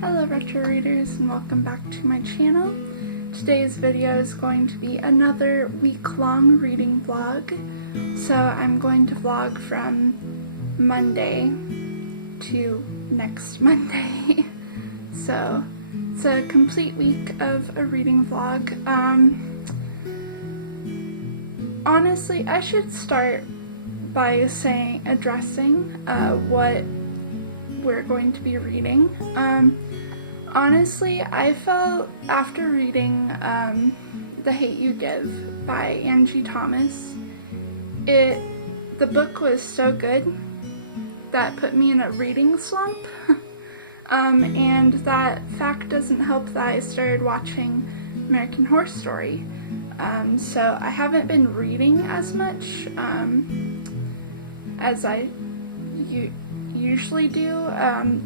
Hello retro readers and welcome back to my channel. Today's video is going to be another week-long reading vlog. So I'm going to vlog from Monday to next Monday. So it's a complete week of a reading vlog. Honestly, I should start by addressing what we're going to be reading. Honestly, I felt after reading The Hate U Give by Angie Thomas, the book was so good that put me in a reading slump. And that fact doesn't help that I started watching American Horror Story. So I haven't been reading as much as I usually do.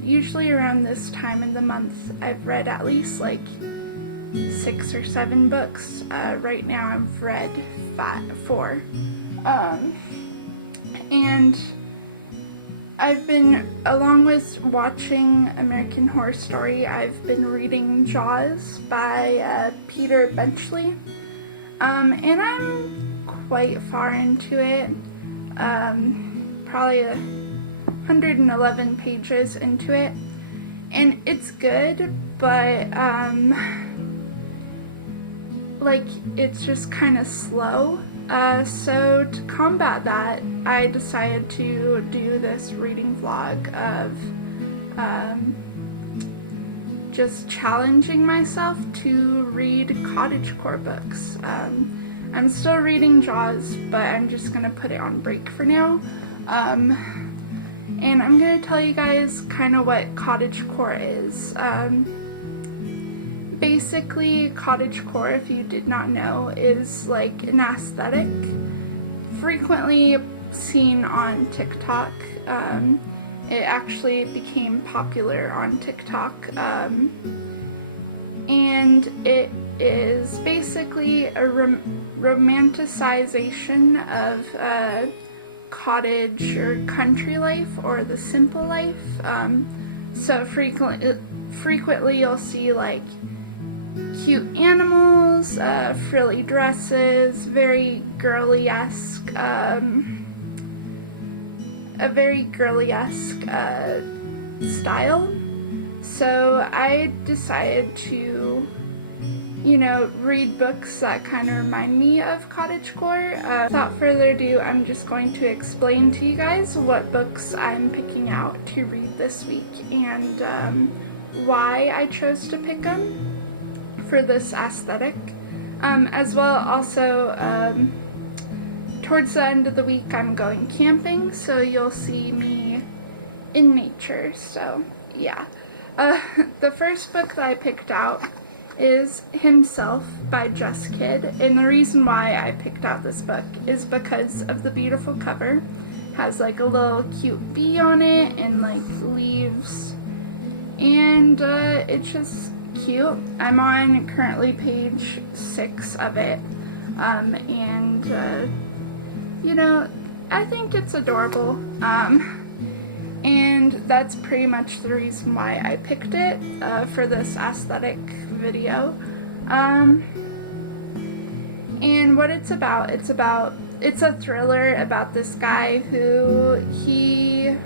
Usually around this time in the month I've read at least like 6 or 7 books. Right now I've read 4. And I've been, along with watching American Horror Story, I've been reading Jaws by Peter Benchley. And I'm quite far into it. Probably 111 pages into it, and it's good, but like it's just kind of slow. So to combat that, I decided to do this reading vlog of just challenging myself to read Cottagecore books. I'm still reading Jaws, but I'm just gonna put it on break for now. And I'm going to tell you guys kind of what Cottagecore is. Basically, Cottagecore, if you did not know, is like an aesthetic frequently seen on TikTok. It actually became popular on TikTok. And it is basically a romanticization of cottage or country life, or the simple life. So frequently you'll see like cute animals, frilly dresses, very girly-esque, a very girly-esque style. So I decided to, read books that kind of remind me of Cottagecore. Without further ado, I'm just going to explain to you guys what books I'm picking out to read this week, and why I chose to pick them for this aesthetic. As well, also, towards the end of the week I'm going camping, so you'll see me in nature, so yeah. The first book that I picked out is Himself by Jess Kidd, and the reason why I picked out this book is because of the beautiful cover. It has like a little cute bee on it and like leaves, and it's just cute. I'm on currently page 6 of it, and I think it's adorable. And that's pretty much the reason why I picked it for this aesthetic video. And what it's about, it's a thriller about this guy who he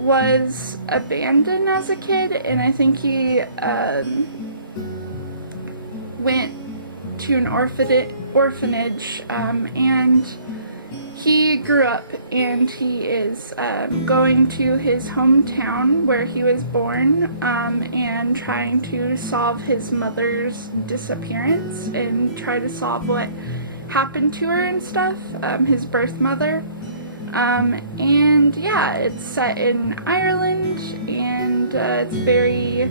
was abandoned as a kid, and I think he went to an orphanage, and he grew up, and he is going to his hometown where he was born, and trying to solve his mother's disappearance and try to solve what happened to her and stuff, his birth mother. And yeah, it's set in Ireland, and it's very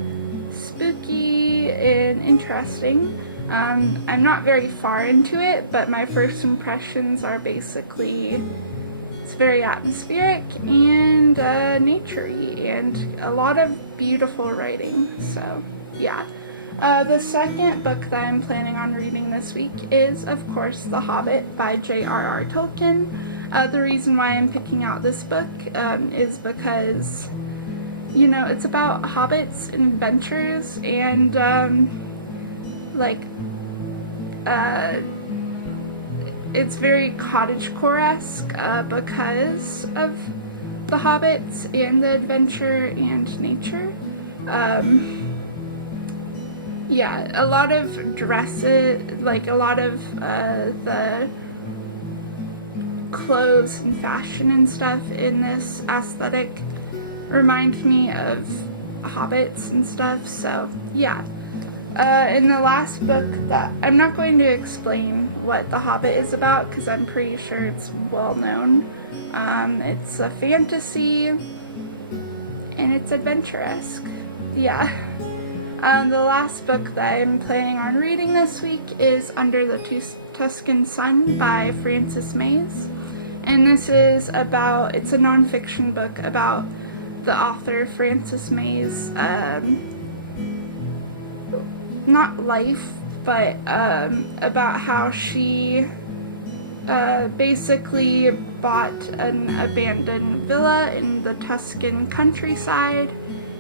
spooky and interesting. I'm not very far into it, but my first impressions are basically it's very atmospheric and nature-y, and a lot of beautiful writing, so yeah. The second book that I'm planning on reading this week is, of course, The Hobbit by J.R.R. Tolkien. The reason why I'm picking out this book is because it's about hobbits and adventures, and it's very cottagecore-esque because of the hobbits and the adventure and nature. Yeah, a lot of dresses, like a lot of the clothes and fashion and stuff in this aesthetic remind me of hobbits and stuff, so yeah. In the last book, that I'm not going to explain what The Hobbit is about because I'm pretty sure it's well known. It's a fantasy and it's adventure-esque. Yeah. The last book that I'm planning on reading this week is Under the Tuscan Sun by Frances Mays. And this is about, it's a nonfiction book about the author Frances Mays, not life, but about how she basically bought an abandoned villa in the Tuscan countryside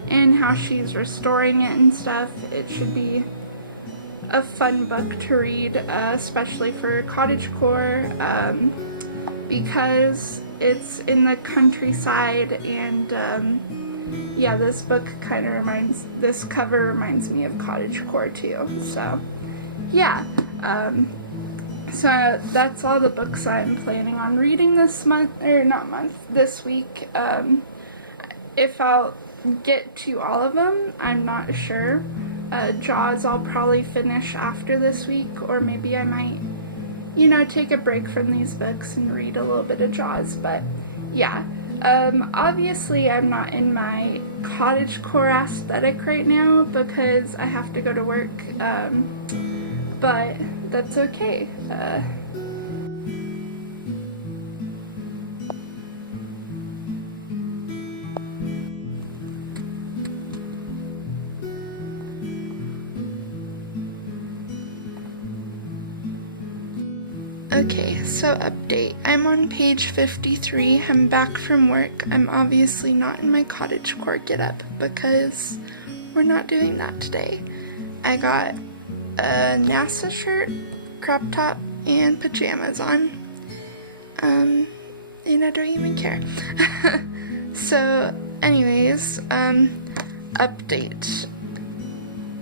and how she's restoring it and stuff. It should be a fun book to read, especially for cottagecore, because it's in the countryside, and yeah, this book kind of this cover reminds me of cottagecore too, so yeah. So that's all the books I'm planning on reading this this week. If I'll get to all of them, I'm not sure. Jaws I'll probably finish after this week, or maybe I might, take a break from these books and read a little bit of Jaws, but yeah. Obviously I'm not in my cottagecore aesthetic right now because I have to go to work, but that's okay. Okay, so update. I'm on page 53. I'm back from work. I'm obviously not in my cottagecore getup because we're not doing that today. I got a NASA shirt, crop top, and pajamas on. And I don't even care. So, anyways, update.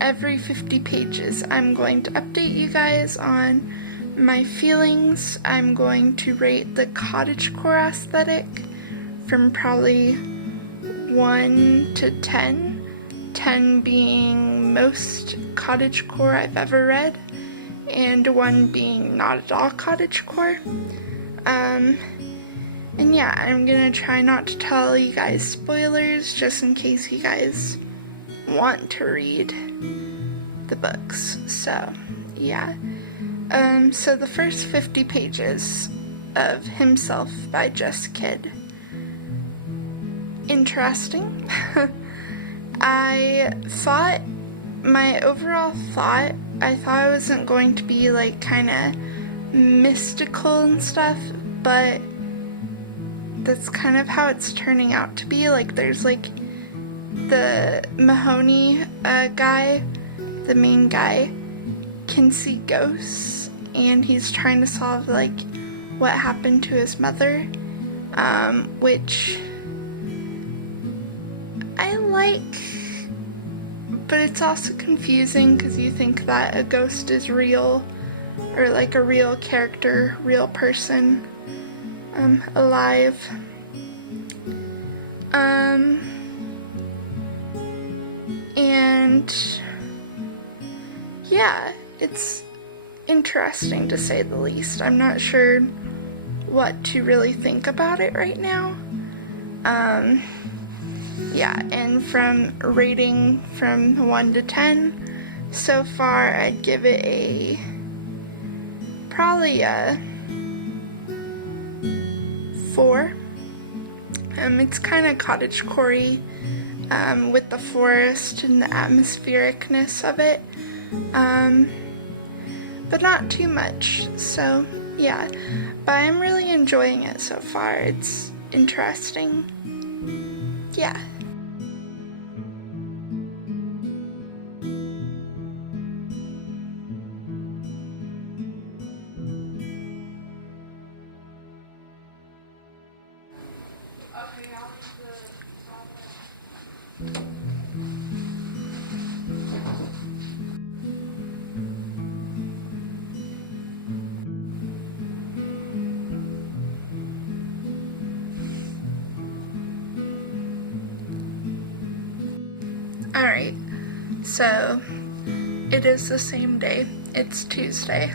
Every 50 pages, I'm going to update you guys on my feelings. I'm going to rate the cottagecore aesthetic from probably 1 to 10. 10 being most cottagecore I've ever read, and 1 being not at all cottagecore. And yeah, I'm gonna try not to tell you guys spoilers just in case you guys want to read the books. So yeah. So the first 50 pages of Himself by Just Kid. Interesting. I thought it wasn't going to be like kind of mystical and stuff, but that's kind of how it's turning out to be. Like there's like the Mahoney guy, the main guy, can see ghosts, and he's trying to solve like what happened to his mother, which I like, but it's also confusing because you think that a ghost is real, or like a real character, real person, alive. And yeah, it's interesting to say the least. I'm not sure what to really think about it right now. Yeah, and from rating from 1 to 10, so far I'd give it probably a 4. It's kind of cottagecore-y, with the forest and the atmosphericness of it. But not too much, so yeah. But I'm really enjoying it so far. It's interesting. Yeah. Alright, so it is the same day. It's Tuesday.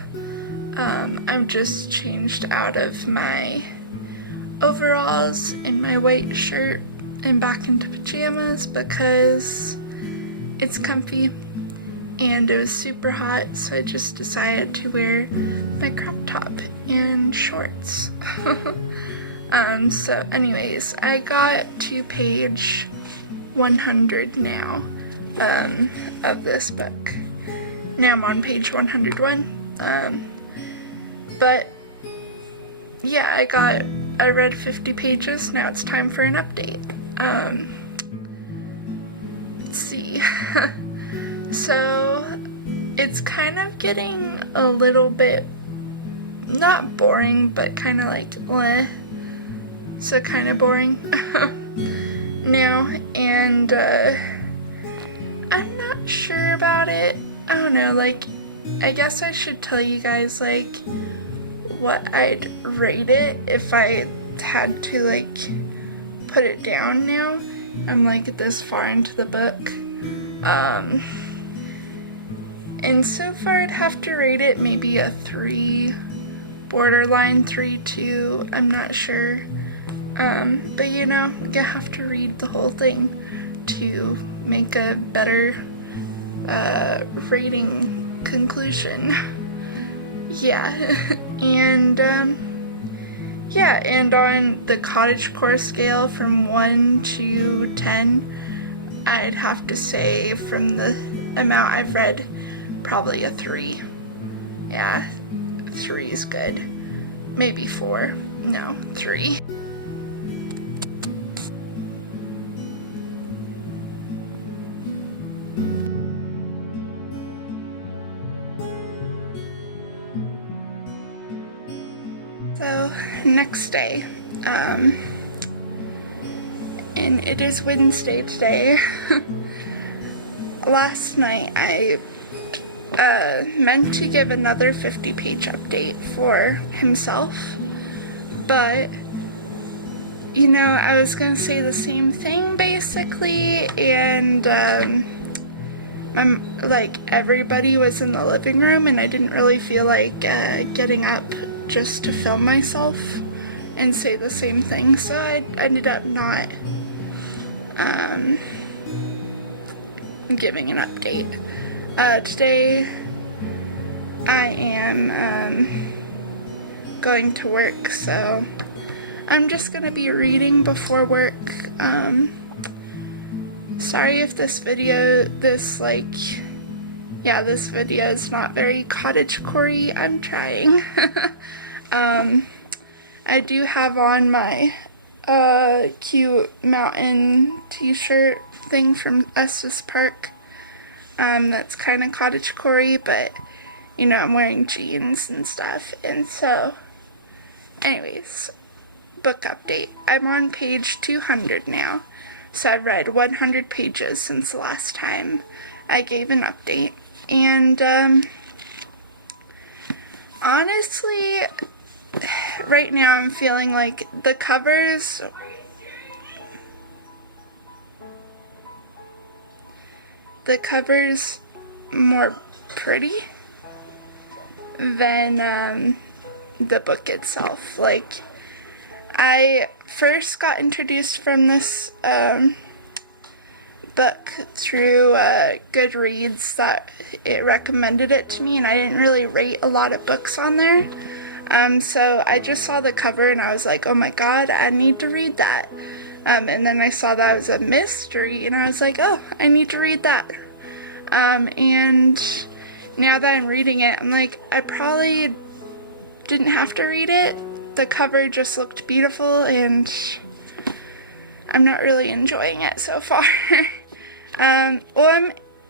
I've just changed out of my overalls and my white shirt and back into pajamas because it's comfy and it was super hot, so I just decided to wear my crop top and shorts. So anyways, I got to page 100 now of this book. Now I'm on page 101. But yeah, I read 50 pages. Now it's time for an update. Let's see. So it's kind of getting a little bit not boring, but kind of like so kind of boring now, and I'm not sure about it. I don't know, like, I guess I should tell you guys like what I'd rate it if I had to like put it down now. I'm like this far into the book, and so far I'd have to rate it maybe a 3, borderline 3-2, I'm not sure. But you know, you have to read the whole thing to make a better rating conclusion. Yeah, and yeah, and on the Cottagecore scale from 1 to 10, I'd have to say from the amount I've read, probably a 3. Yeah, 3 is good. Maybe 4. No, 3. So, next day, and it is Wednesday today. Last night I meant to give another 50-page update for himself, but you know, I was gonna say the same thing basically, and like everybody was in the living room and I didn't really feel like getting up just to film myself and say the same thing, so I ended up not giving an update. Today I am going to work, so I'm just gonna be reading before work. Sorry if this video is not very cottagecore-y. I'm trying. I do have on my cute mountain t-shirt thing from Estes Park. That's kind of cottagecore-y, but you know, I'm wearing jeans and stuff, and so anyways, book update. I'm on page 200 now, so I've read 100 pages since the last time I gave an update, and honestly, right now I'm feeling like the covers more pretty than the book itself. Like, I first got introduced from this book through Goodreads, that it recommended it to me, and I didn't really rate a lot of books on there. So I just saw the cover and I was like, oh my god, I need to read that. And then I saw that it was a mystery and I was like, oh, I need to read that. And now that I'm reading it, I'm like, I probably didn't have to read it. The cover just looked beautiful and I'm not really enjoying it so far.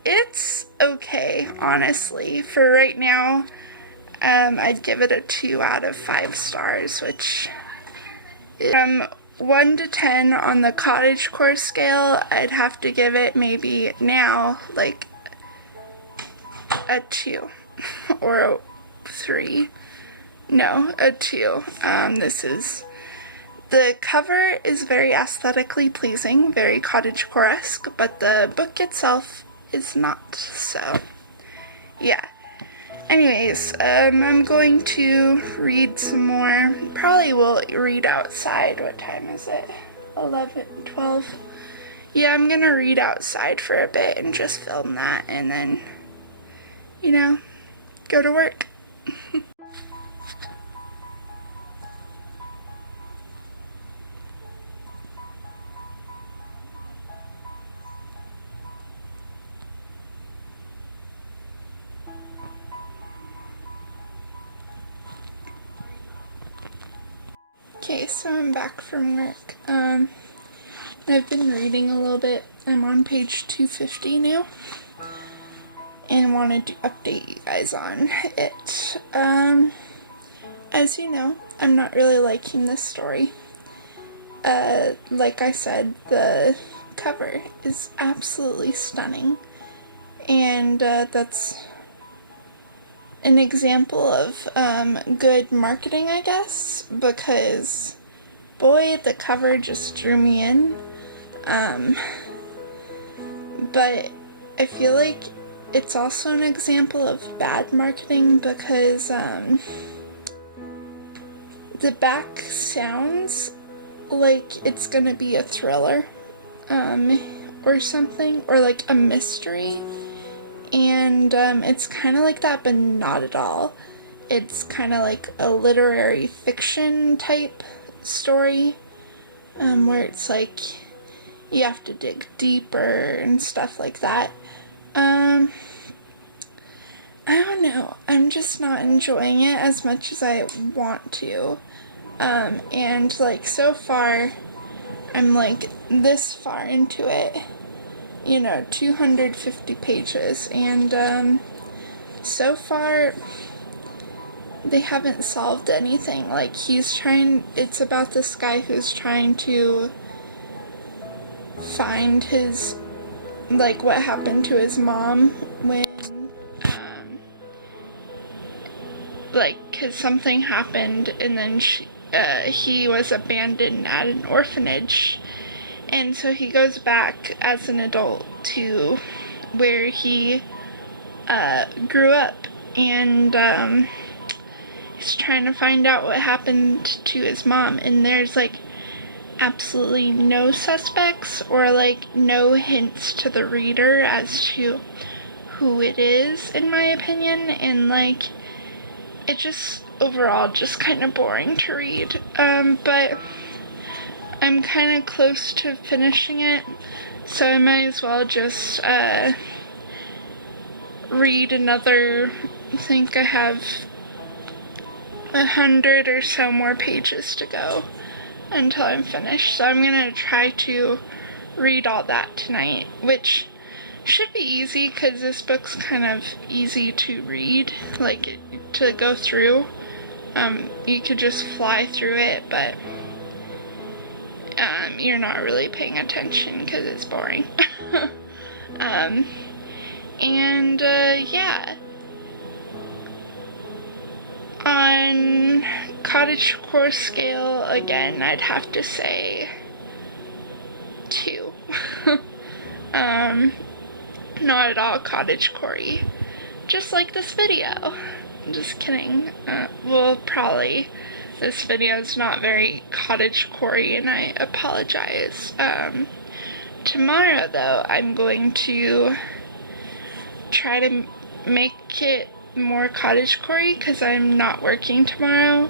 It's okay, honestly. For right now, I'd give it a 2 out of 5 stars, which 1 to 10 on the Cottagecore scale, I'd have to give it maybe now like a 2 or a 3. No, a 2. The cover is very aesthetically pleasing, very cottagecore-esque, but the book itself is not, so yeah. Anyways, I'm going to read some more. Probably will read outside. What time is it? 11, 12? Yeah, I'm gonna read outside for a bit and just film that and then, you know, go to work. Okay, so I'm back from work. I've been reading a little bit. I'm on page 250 now, and wanted to update you guys on it. As you know, I'm not really liking this story. Like I said, the cover is absolutely stunning, and that's an example of good marketing, I guess, because boy, the cover just drew me in. But I feel like it's also an example of bad marketing because the back sounds like it's gonna be a thriller or something, or like a mystery, and it's kind of like that, but not at all. It's kind of like a literary fiction type story, where it's like you have to dig deeper and stuff like that. I don't know, I'm just not enjoying it as much as I want to. And like so far, I'm like this far into it, you know, 250 pages, and so far they haven't solved anything. Like it's about this guy who's trying to find his, like, what happened to his mom when, like, 'cause something happened and then he was abandoned at an orphanage, and so he goes back as an adult to where he grew up, and he's trying to find out what happened to his mom, and there's like absolutely no suspects or like no hints to the reader as to who it is, in my opinion, and like it just overall just kind of boring to read. But I'm kind of close to finishing it, so I might as well just read another. I think I have 100 or so more pages to go until I'm finished, so I'm gonna try to read all that tonight, which should be easy because this book's kind of easy to read, like to go through. You could just fly through it, but you're not really paying attention because it's boring. Yeah. On Cottagecore scale, again, I'd have to say 2. Not at all Cottagecore-y. Just like this video. I'm just kidding. Well, probably this video is not very Cottagecore-y, and I apologize. Tomorrow, though, I'm going to try to make it more Cottagecore-y because I'm not working tomorrow.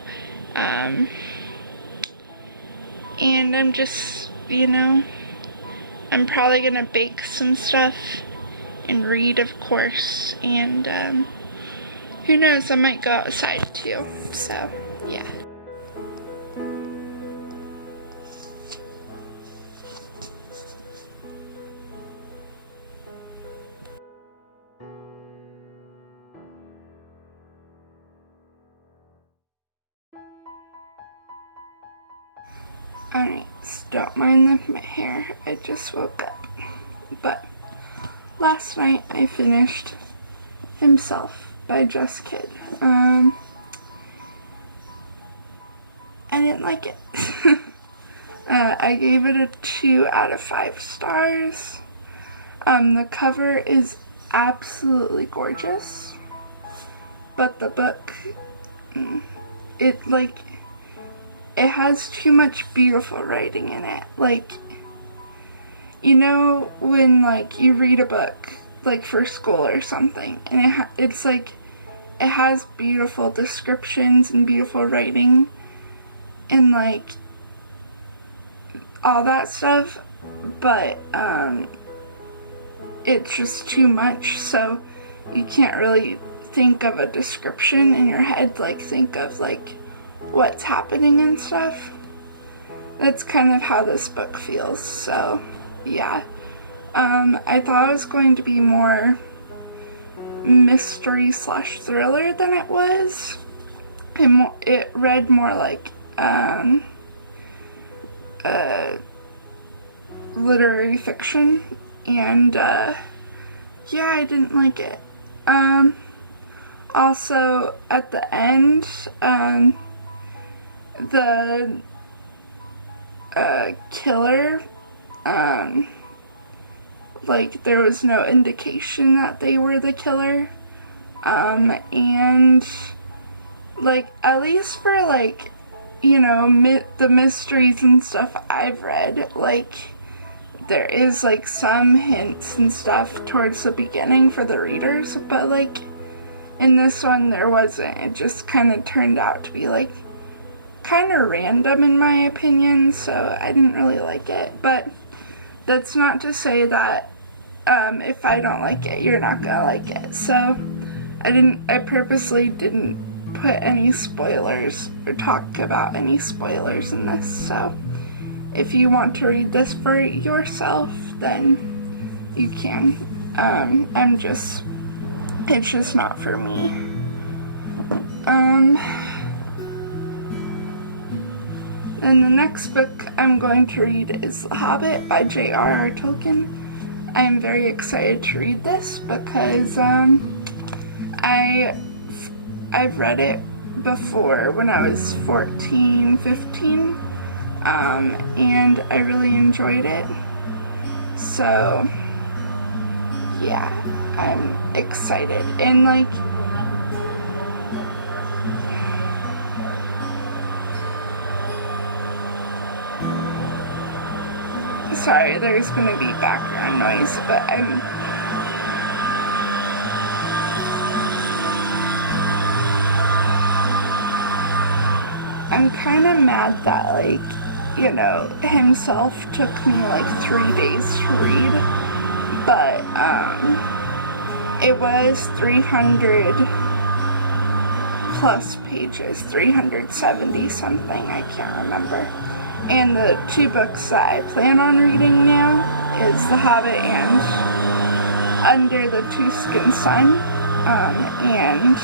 And I'm just, you know, I'm probably gonna bake some stuff and read, of course, and who knows, I might go outside too, so yeah. Alright, so don't mind my hair, I just woke up. But last night I finished Himself by Just Kid. I didn't like it. I gave it a 2 out of 5 stars. The cover is absolutely gorgeous, but the book, it has too much beautiful writing in it. Like, you know when you read a book for school or something, and it's like it has beautiful descriptions and beautiful writing and all that stuff, but it's just too much, so you can't really think of a description in your head, think of what's happening and stuff. That's kind of how this book feels. So yeah, I thought it was going to be more mystery / thriller than it was. It read more like literary fiction, and yeah, I didn't like it. Also, at the end, the killer, there was no indication that they were the killer, and at least for the mysteries and stuff I've read, there is some hints and stuff towards the beginning for the readers, but in this one there wasn't. It just kind of turned out to be kind of random in my opinion, so I didn't really like it. But that's not to say that if I don't like it, you're not gonna like it. So I purposely didn't put any spoilers or talk about any spoilers in this, so if you want to read this for yourself, then you can. It's just not for me. And the next book I'm going to read is The Hobbit by J.R.R. Tolkien. I am very excited to read this because I've read it before when I was 14, 15, and I really enjoyed it. So yeah, I'm excited. And sorry, there's gonna be background noise, but I'm kind of mad that Himself took me 3 days to read, but it was 300 plus pages, 370 something, I can't remember. And the 2 books that I plan on reading now is The Hobbit and Under the Tuscan Sun, and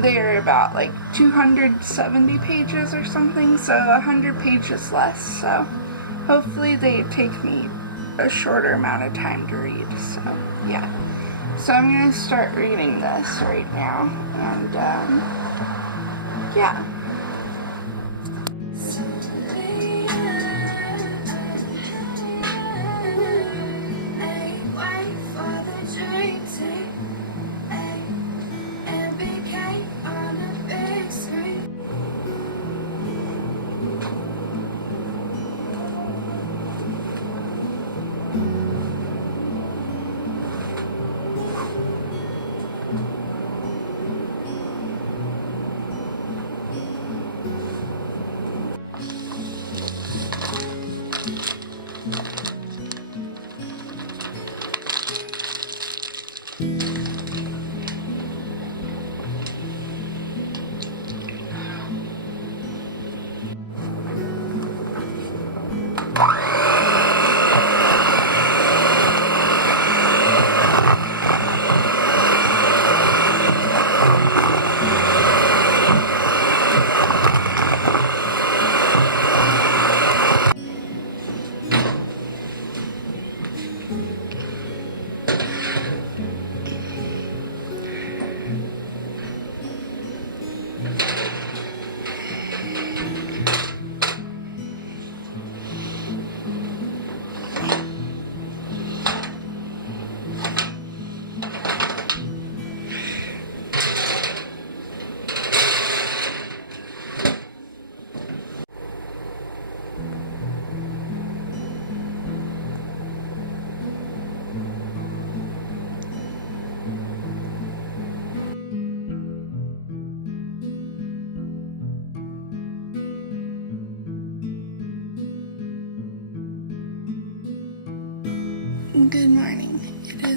they're about 270 pages or something, so 100 pages less, so hopefully they take me a shorter amount of time to read. So yeah, so I'm gonna start reading this right now, and yeah.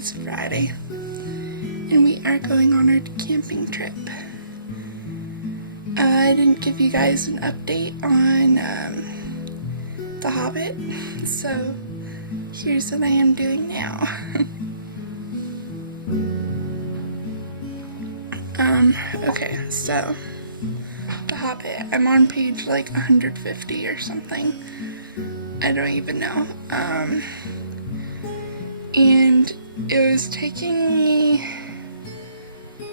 It's Friday, and we are going on our camping trip. I didn't give you guys an update on The Hobbit, so here's what I am doing now. Okay, so The Hobbit, I'm on page like 150 or something. I don't even know. And it was taking me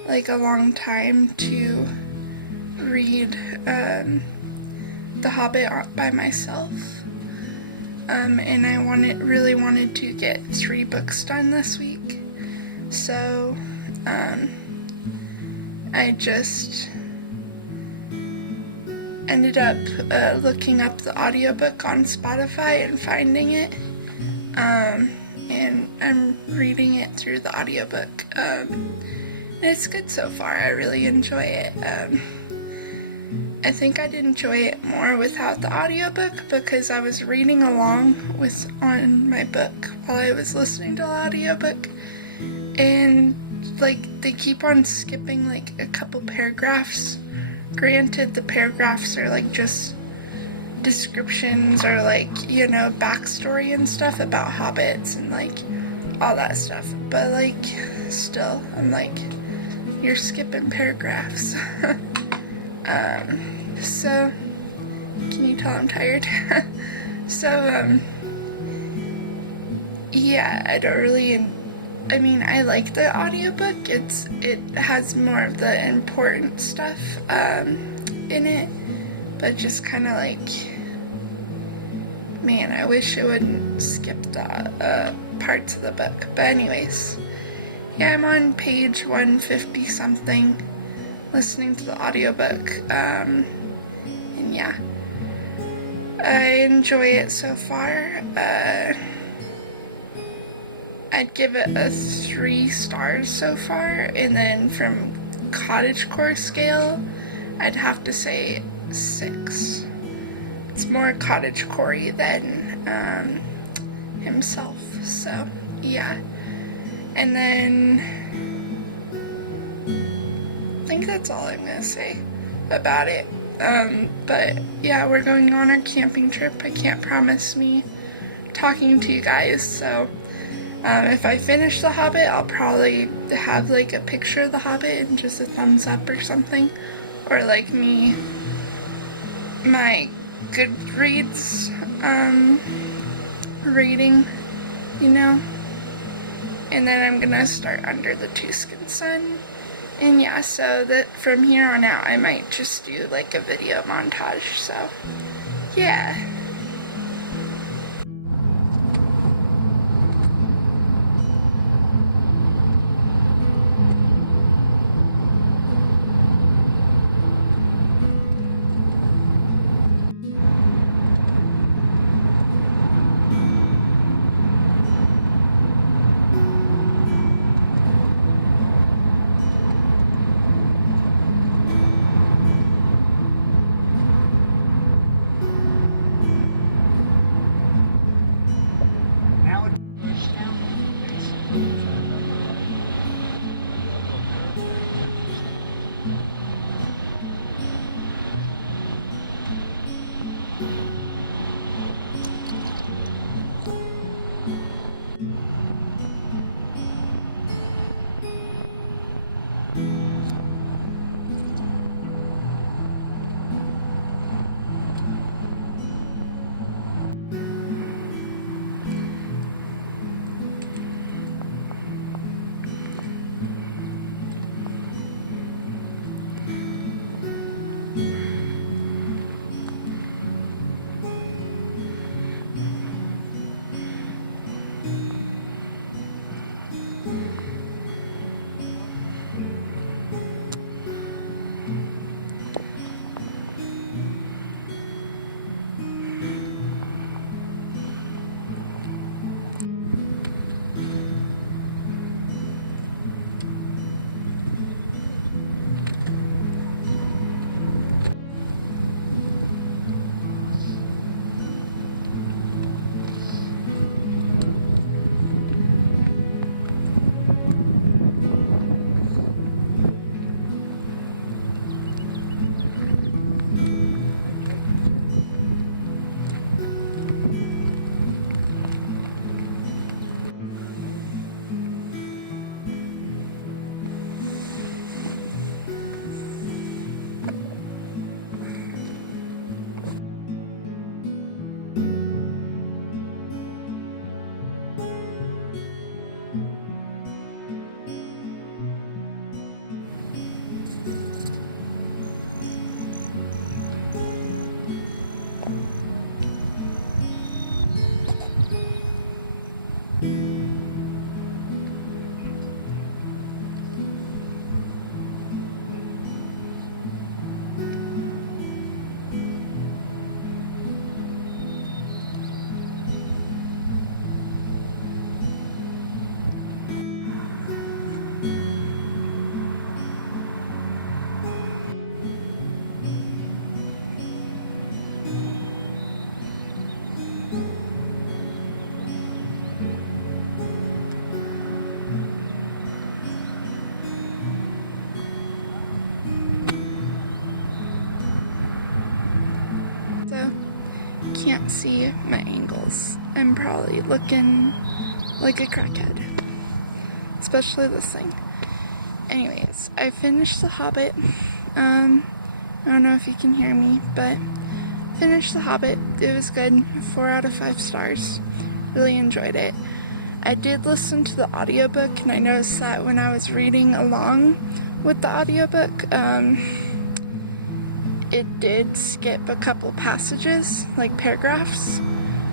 like a long time to read The Hobbit by myself. And I really wanted to get 3 books done this week. So I just ended up looking up the audiobook on Spotify and finding it. And I'm reading it through the audiobook. And it's good so far. I really enjoy it. I think I'd enjoy it more without the audiobook because I was reading along on my book while I was listening to the audiobook, and like they keep on skipping like a couple paragraphs. Granted, the paragraphs are like just descriptions or like, you know, backstory and stuff about hobbits and like all that stuff, but like still I'm like, you're skipping paragraphs. So can you tell I'm tired? So yeah, I don't really, I mean, I like the audiobook. It has more of the important stuff in it, but just kind of like, man, I wish it wouldn't skip the parts of the book. But anyways, yeah, I'm on page 150 something, listening to the audiobook, and yeah, I enjoy it so far. I'd give it a 3 stars so far, and then from Cottagecore scale, I'd have to say 6. It's more Cottagecore than himself, so yeah. And then I think that's all I'm gonna say about it. But yeah, we're going on our camping trip. I can't promise me talking to you guys, so if I finish The Hobbit, I'll probably have like a picture of The Hobbit and just a thumbs up or something, or like my Goodreads rating, you know. And then I'm gonna start Under the Tuscan Sun. And yeah, so that from here on out, I might just do like a video montage, so yeah. can't see my angles, I'm probably looking like a crackhead. Especially this thing. Anyways, I finished The Hobbit. I don't know if you can hear me, but finished The Hobbit. It was good. 4 out of 5 stars. Really enjoyed it. I did listen to the audiobook, and I noticed that when I was reading along with the audiobook, it did skip a couple passages, like paragraphs,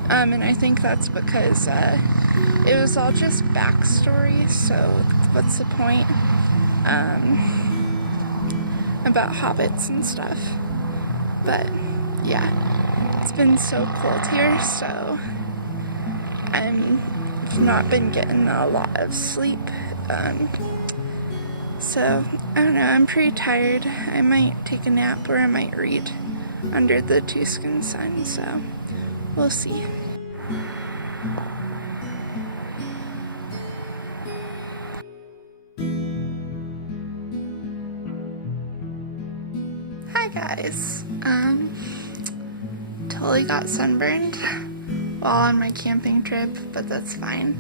and I think that's because it was all just backstory, so what's the point about hobbits and stuff. But yeah, it's been so cold here, so I've not been getting a lot of sleep, so I don't know, I'm pretty tired. I might take a nap or I might read under the Tuscan sun, so we'll see. Hi guys, totally got sunburned while on my camping trip, but that's fine.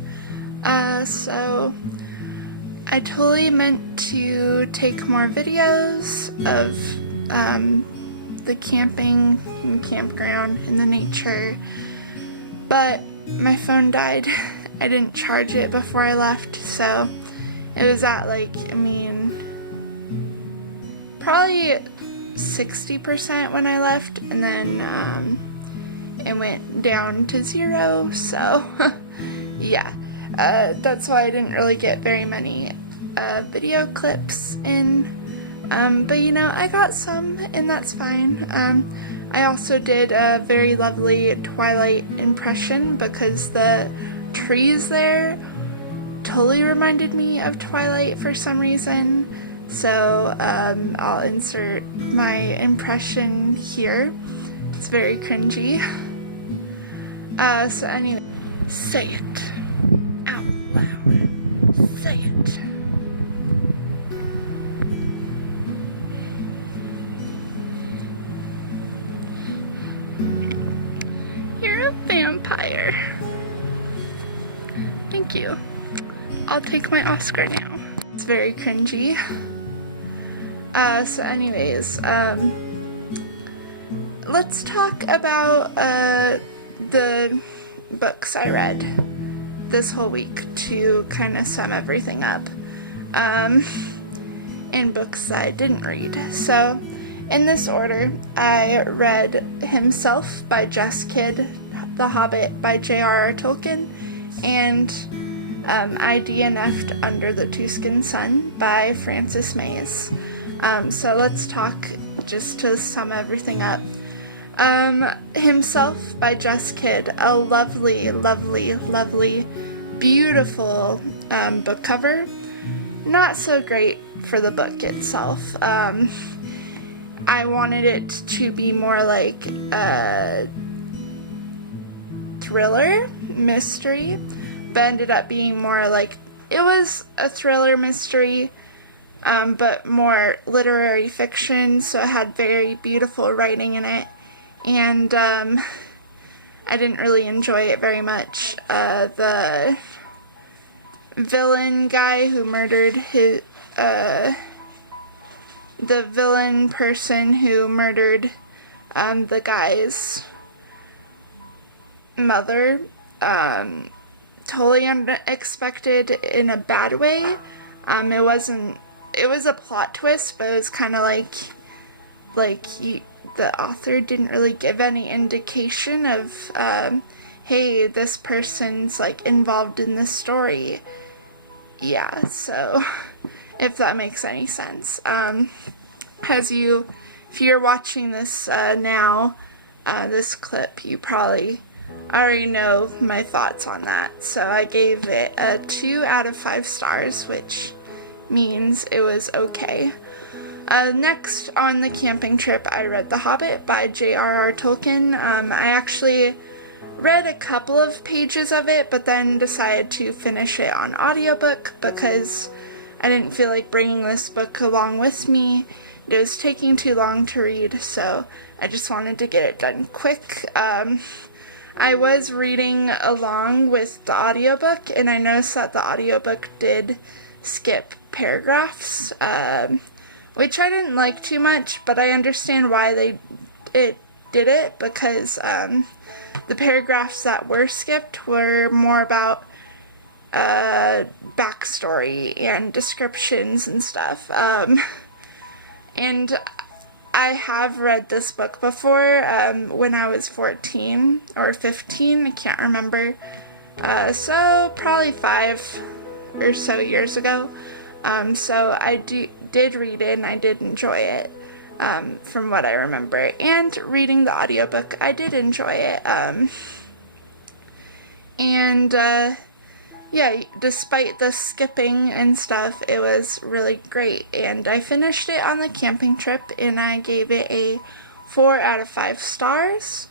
So I totally meant to take more videos of the camping and campground and the nature, but my phone died. I didn't charge it before I left, so it was at probably 60% when I left, and then it went down to 0, so yeah, that's why I didn't really get very many video clips in, but I got some, and that's fine. I also did a very lovely twilight impression because the trees there totally reminded me of Twilight for some reason. So I'll insert my impression here. It's very cringy. So anyway, say it out loud. Say it. You're a vampire. Thank you. I'll take my Oscar now. It's very cringy. So anyways, let's talk about the books I read this whole week to kind of sum everything up, and books that I didn't read. So in this order, I read Himself by Jess Kidd, The Hobbit by J.R.R. Tolkien, and I DNF'd Under the Tuscan Sun by Frances Mays. So let's talk, just to sum everything up. Himself by Jess Kidd, a lovely, lovely, lovely, beautiful book cover. Not so great for the book itself. I wanted it to be more like a thriller, mystery, but ended up being more like, it was a thriller mystery, but more literary fiction, so it had very beautiful writing in it, and I didn't really enjoy it very much. The villain guy who murdered the villain person who murdered the guy's mother, totally unexpected in a bad way. It was a plot twist, but it was kind of like the author didn't really give any indication of, hey, this person's like involved in this story. Yeah, so if that makes any sense. If you're watching this now, this clip, you probably already know my thoughts on that. So I gave it a 2 out of 5 stars, which means it was okay. Next on the camping trip, I read The Hobbit by J.R.R. Tolkien. I actually read a couple of pages of it, but then decided to finish it on audiobook because I didn't feel like bringing this book along with me. It was taking too long to read, so I just wanted to get it done quick. I was reading along with the audiobook, and I noticed that the audiobook did skip paragraphs, which I didn't like too much, but I understand why it did it, because the paragraphs that were skipped were more about backstory and descriptions and stuff. And I have read this book before when I was 14 or 15, I can't remember. So probably 5 or so years ago. So I did read it and I did enjoy it from what I remember. And reading the audiobook, I did enjoy it. Yeah, despite the skipping and stuff, it was really great. And I finished it on the camping trip, and I gave it a 4 out of 5 stars.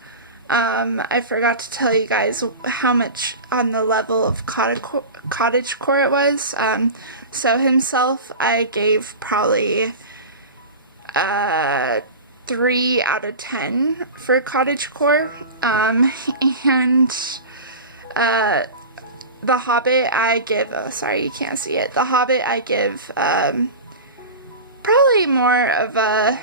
I forgot to tell you guys how much on the level of Cottagecore it was. So himself, I gave probably 3 out of 10 for Cottagecore. The Hobbit, I give, oh sorry, you can't see it. The Hobbit, I give probably more of a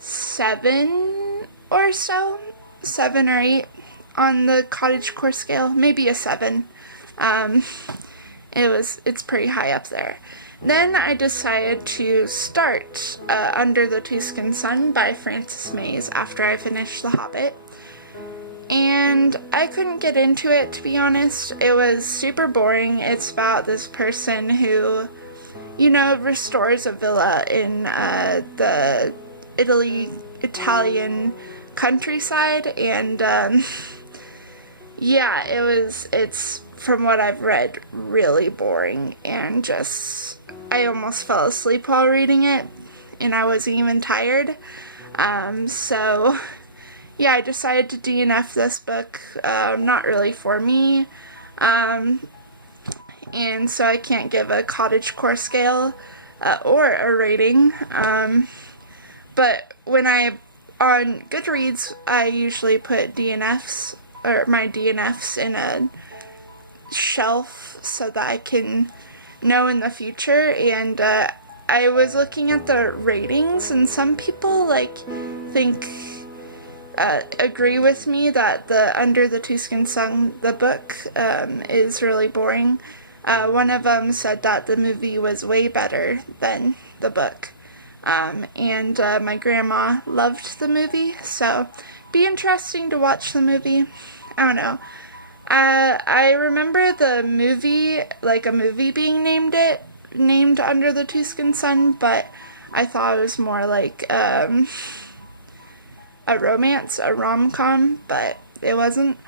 7 or so, 7 or 8 on the Cottagecore scale, maybe a 7. It's pretty high up there. Then I decided to start Under the Tuscan Sun by Frances Mays after I finished The Hobbit. And I couldn't get into it, to be honest. It was super boring. It's about this person who, restores a villa in the Italian countryside, and yeah, it's, from what I've read, really boring, and I almost fell asleep while reading it, and I wasn't even tired. So yeah, I decided to DNF this book, not really for me, and so I can't give a Cottagecore scale or a rating, but when on Goodreads, I usually put DNFs, or my DNFs in a shelf so that I can know in the future, and I was looking at the ratings, and some people, agree with me that the Under the Tuscan Sun, the book, is really boring. One of them said that the movie was way better than the book. And my grandma loved the movie, so be interesting to watch the movie. I don't know. I remember the movie, a movie being named Under the Tuscan Sun, but I thought it was more like a romance, a rom-com, but it wasn't.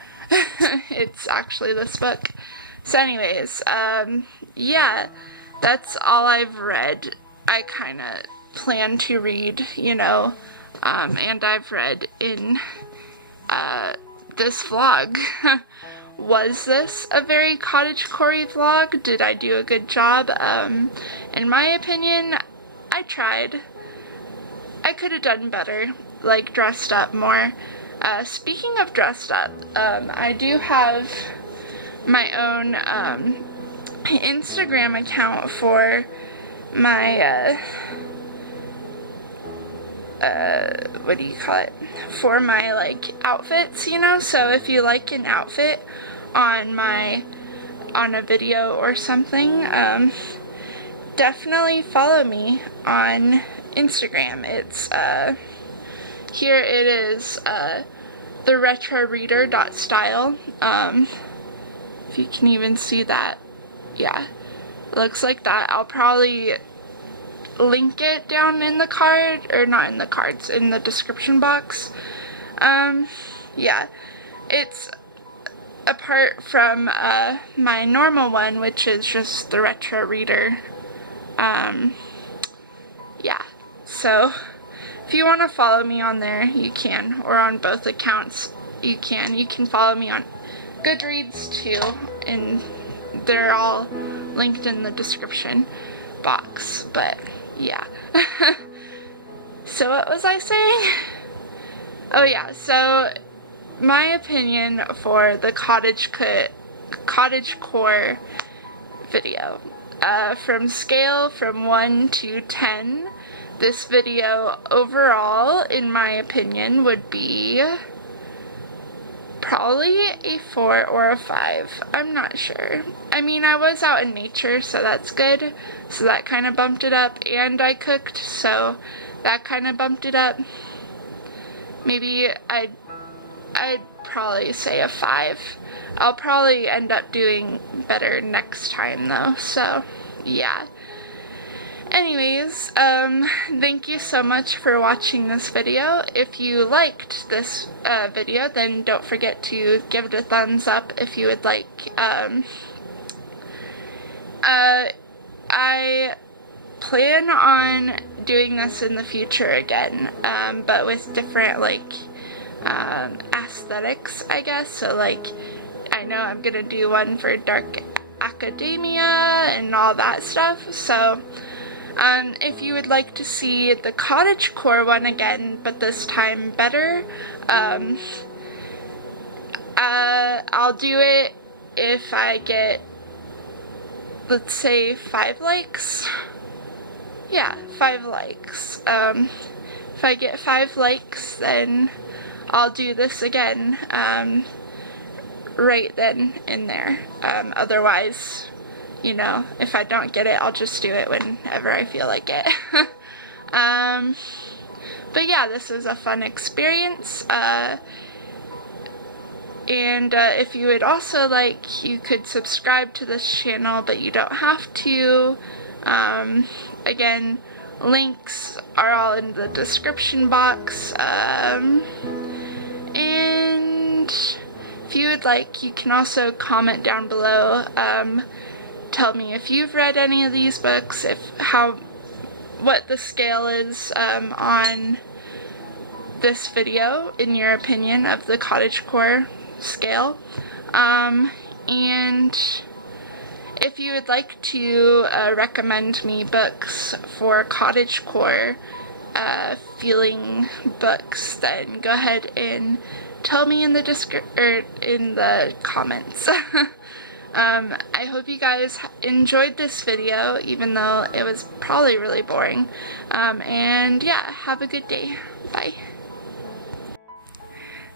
It's actually this book. So anyways, yeah, that's all I've read. I kind of plan to read, and I've read in this vlog. Was this a very Cottagecore vlog? Did I do a good job? In my opinion, I tried. I could have done better, dressed up more. Speaking of dressed up, I do have my own Instagram account for my what do you call it, for my outfits, so if you like an outfit on a video or something, definitely follow me on Instagram. It's here it is, theretroreader.style. If you can even see that, yeah, it looks like that. I'll probably link it down in the card, or not in the cards, in the description box. Yeah, it's apart from my normal one, which is just the Retro Reader. Yeah, so if you want to follow me on there, you can, or on both accounts, you can. You can follow me on Goodreads too, and they're all linked in the description box, but yeah. So what was I saying? Oh yeah, so my opinion for the Cottagecore video. From scale from 1 to 10, this video overall, in my opinion, would be probably a 4 or a 5. I'm not sure. I mean, I was out in nature, so that's good. So that kind of bumped it up. And I cooked, so that kind of bumped it up. Maybe I'd probably say a 5. I'll probably end up doing better next time though, so yeah. Anyways, thank you so much for watching this video. If you liked this video, then don't forget to give it a thumbs up if you would like. I plan on doing this in the future again, but with different, like, aesthetics, I guess. So, like, I know I'm gonna do one for dark academia and all that stuff, so if you would like to see the Cottagecore one again, but this time better, I'll do it if I get, let's say, 5 likes. Yeah, 5 likes. If I get 5 likes, then I'll do this again, right then and there. Otherwise, you know, if I don't get it, I'll just do it whenever I feel like it. But yeah, this is a fun experience, and if you would also like, you could subscribe to this channel, but you don't have to. Again, links are all in the description box, and if you would like, you can also comment down below, tell me if you've read any of these books, what the scale is on this video, in your opinion, of the Cottagecore scale, and if you would like to recommend me books for Cottagecore feeling books, then go ahead and tell me in the comments. I hope you guys enjoyed this video, even though it was probably really boring. And yeah, have a good day. Bye.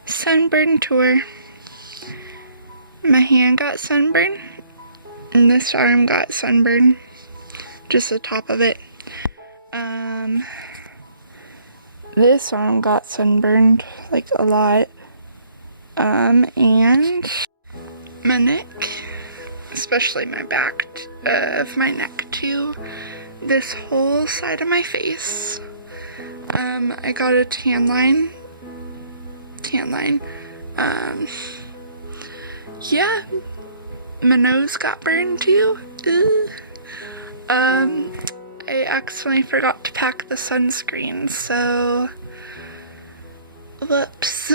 Sunburn tour. My hand got sunburned, and this arm got sunburned. Just the top of it. This arm got sunburned, like a lot. And my neck, especially my back of my neck too, this whole side of my face. I got a tan line, yeah, my nose got burned too. I accidentally forgot to pack the sunscreen, so whoops.